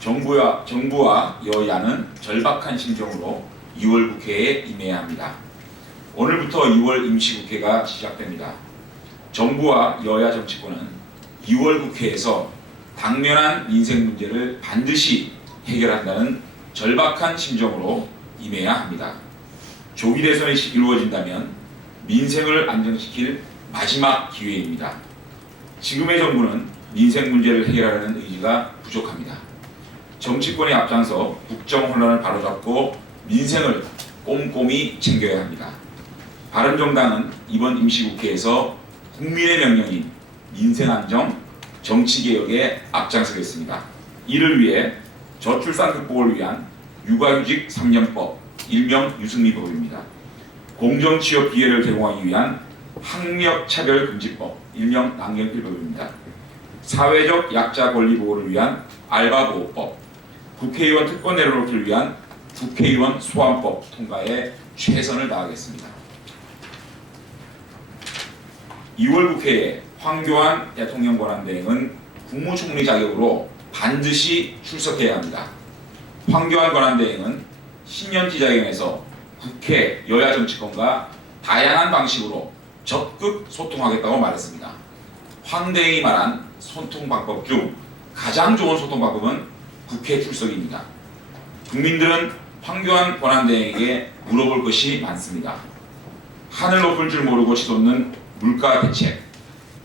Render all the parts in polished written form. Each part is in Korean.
정부와 여야는 절박한 심정으로 2월 국회에 임해야 합니다. 오늘부터 2월 임시국회가 시작됩니다. 정부와 여야 정치권은 2월 국회에서 당면한 민생 문제를 반드시 해결한다는 절박한 심정으로 임해야 합니다. 조기 대선이 이루어진다면 민생을 안정시킬 마지막 기회입니다. 지금의 정부는 민생 문제를 해결하려는 의지가 부족합니다. 정치권이 앞장서 국정 혼란을 바로잡고 민생을 꼼꼼히 챙겨야 합니다. 바른정당은 이번 임시국회에서 국민의 명령인 민생안정, 정치개혁에 앞장서겠습니다. 이를 위해 저출산 극복을 위한 육아휴직 3년법, 일명 유승미법입니다. 공정취업 기회를 제공하기 위한 학력차별금지법, 일명 남경필법입니다. 사회적 약자 권리 보호를 위한 알바보호법, 국회의원 특권 내려놓기를 위한 국회의원 소환법 통과에 최선을 다하겠습니다. 2월 국회에 황교안 대통령 권한대행은 국무총리 자격으로 반드시 출석해야 합니다. 황교안 권한대행은 신년 기자회견에서 국회 여야 정치권과 다양한 방식으로 적극 소통하겠다고 말했습니다. 황 대행이 말한 소통 방법 중 가장 좋은 소통 방법은 국회 출석입니다. 국민들은 황교안 권한대행에게 물어볼 것이 많습니다. 하늘 높을 줄 모르고 치솟는 물가 대책,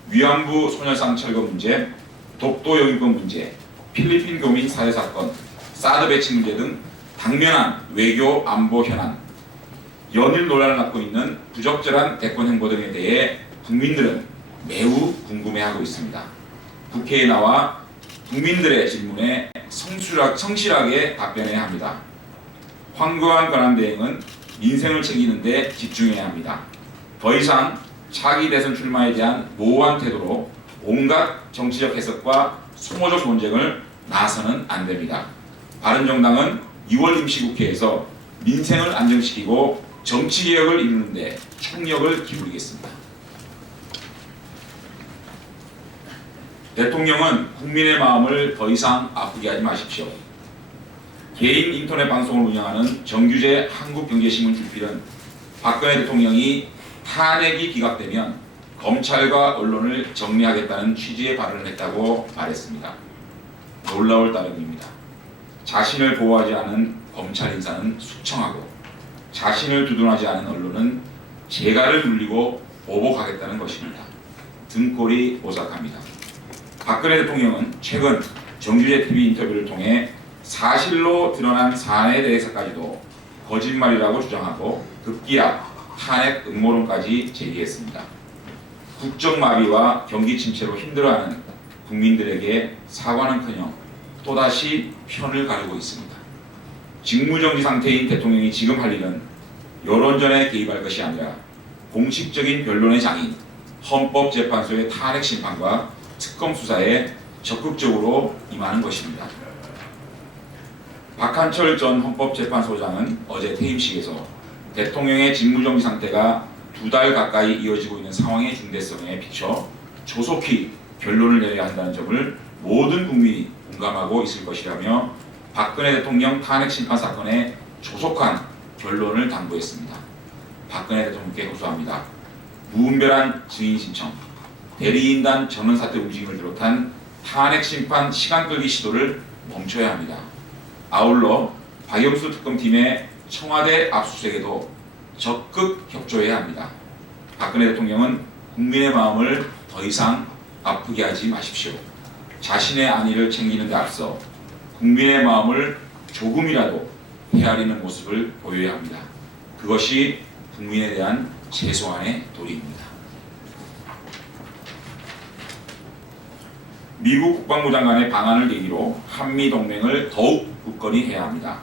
위안부 소녀상 철거 문제, 독도 영유권 문제, 필리핀 교민 살해 사건, 사드 배치 문제 등 당면한 외교 안보 현안, 연일 논란을 낳고 있는 부적절한 대권 행보 등에 대해 국민들은 매우 궁금해하고 있습니다. 국회에 나와 국민들의 질문에 성실하게 답변해야 합니다. 황교안 권한대행은 민생을 챙기는 데 집중해야 합니다. 더 이상 차기 대선 출마에 대한 모호한 태도로 온갖 정치적 해석과 소모적 논쟁을 나서는 안 됩니다. 바른정당은 2월 임시국회에서 민생을 안정시키고 정치개혁을 이루는 데 총력을 기울이겠습니다. 대통령은 국민의 마음을 더 이상 아프게 하지 마십시오. 개인 인터넷 방송을 운영하는 정규제 한국경제신문 주필은 박근혜 대통령이 탄핵이 기각되면 검찰과 언론을 정리하겠다는 취지의 발언을 했다고 말했습니다. 놀라울 따름입니다. 자신을 보호하지 않은 검찰 인사는 숙청하고 자신을 두둔하지 않은 언론은 재갈을 물리고 보복하겠다는 것입니다. 등골이 오싹합니다. 박근혜 대통령은 최근 정규제 TV 인터뷰를 통해 사실로 드러난 사안에 대해서까지도 거짓말이라고 주장하고 급기야 탄핵 음모론까지 제기했습니다. 국정마비와 경기 침체로 힘들어하는 국민들에게 사과는커녕 또다시 편을 가르고 있습니다. 직무정지 상태인 대통령이 지금 할 일은 여론전에 개입할 것이 아니라 공식적인 변론의 장인 헌법재판소의 탄핵 심판과 특검 수사에 적극적으로 임하는 것입니다. 박한철 전 헌법재판소장은 어제 퇴임식에서 대통령의 직무정지 상태가 2달 가까이 이어지고 있는 상황의 중대성에 비춰 조속히 결론을 내려야 한다는 점을 모든 국민이 공감하고 있을 것이라며 박근혜 대통령 탄핵 심판 사건의 조속한 결론을 당부했습니다. 박근혜 대통령께 호소합니다. 무분별한 증인 신청, 대리인단 전원 사퇴 움직임을 비롯한 탄핵 심판 시간 끌기 시도를 멈춰야 합니다. 아울러 박영수 특검팀의 청와대 압수수색에도 적극 협조해야 합니다. 박근혜 대통령은 국민의 마음을 더 이상 아프게 하지 마십시오. 자신의 안위를 챙기는 데 앞서 국민의 마음을 조금이라도 헤아리는 모습을 보여야 합니다. 그것이 국민에 대한 최소한의 도리입니다. 미국 국방부 장관의 방한을 계기로 한미 동맹을 더욱 굳건히 해야 합니다.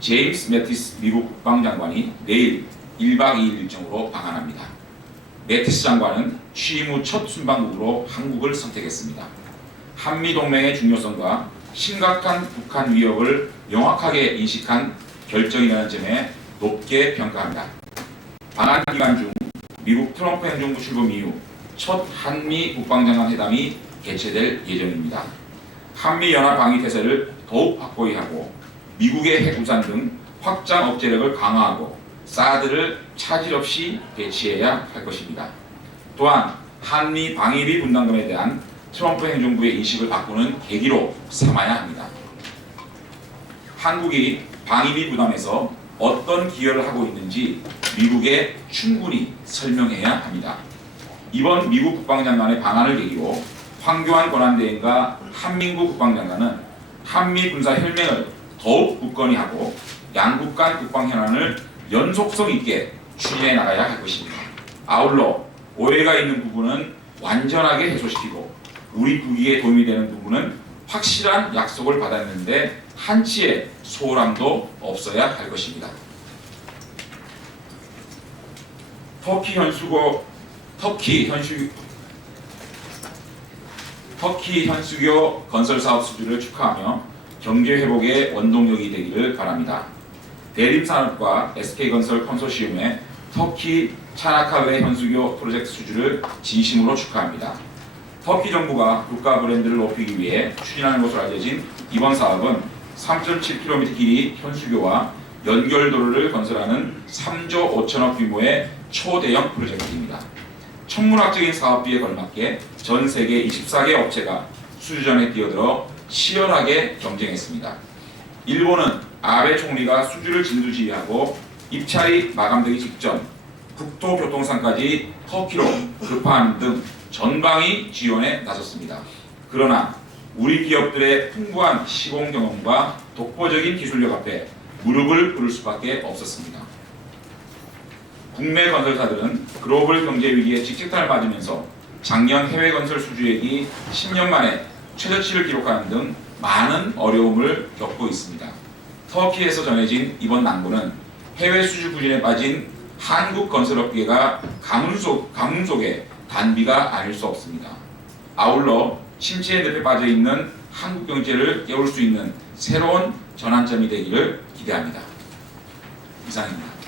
제임스 매티스 미국 국방장관이 내일 1박 2일 일정으로 방한합니다. 매티스 장관은 취임 후 첫 순방국으로 한국을 선택했습니다. 한미 동맹의 중요성과 심각한 북한 위협을 명확하게 인식한 결정이라는 점에 높게 평가합니다. 방한 기간 중 미국 트럼프 행정부 출범 이후 첫 한미 국방장관 회담이 개최될 예정입니다. 한미 연합 방위 태세를 더욱 확고히 하고 미국의 핵우산 등 확장 억제력을 강화하고 사드를 차질 없이 배치해야 할 것입니다. 또한 한미 방위비 분담금에 대한 트럼프 행정부의 인식을 바꾸는 계기로 삼아야 합니다. 한국이 방위비 부담에서 어떤 기여를 하고 있는지 미국에 충분히 설명해야 합니다. 이번 미국 국방장관의 방한을 계기로 황교안 권한대행과 한민구 국방장관은 한미 군사 혈맹을 더욱 굳건히 하고 양국 간 국방 현안을 연속성 있게 추진해 나가야 할 것입니다. 아울러 오해가 있는 부분은 완전하게 해소시키고 우리 국익에 도움이 되는 부분은 확실한 약속을 받았는데 한치의 소홀함도 없어야 할 것입니다. 터키 현수교 건설 사업 수주를 축하하며 경제 회복의 원동력이 되기를 바랍니다. 대림산업과 SK건설 컨소시엄의 터키 차나칼레 현수교 프로젝트 수주를 진심으로 축하합니다. 터키 정부가 국가 브랜드를 높이기 위해 추진하는 것으로 알려진 이번 사업은 3.7km 길이 현수교와 연결도로를 건설하는 3조 5천억 규모의 초대형 프로젝트입니다. 천문학적인 사업비에 걸맞게 전 세계 24개 업체가 수주전에 뛰어들어 치열하게 경쟁했습니다. 일본은 아베 총리가 수주를 진두지휘하고 입찰이 마감되기 직전 국토교통상까지 터키로 급파하는 등 전방위 지원에 나섰습니다. 그러나 우리 기업들의 풍부한 시공 경험과 독보적인 기술력 앞에 무릎을 꿇을 수밖에 없었습니다. 국내 건설사들은 글로벌 경제 위기에 직격탄을 맞으면서 작년 해외 건설 수주액이 10년 만에 최저치를 기록하는 등 많은 어려움을 겪고 있습니다. 터키에서 전해진 이번 낭보는 해외 수주 부진에 빠진 한국 건설업계가 가뭄 속의 단비가 아닐 수 없습니다. 아울러 침체의 늪에 빠져 있는 한국 경제를 깨울 수 있는 새로운 전환점이 되기를 기대합니다. 이상입니다.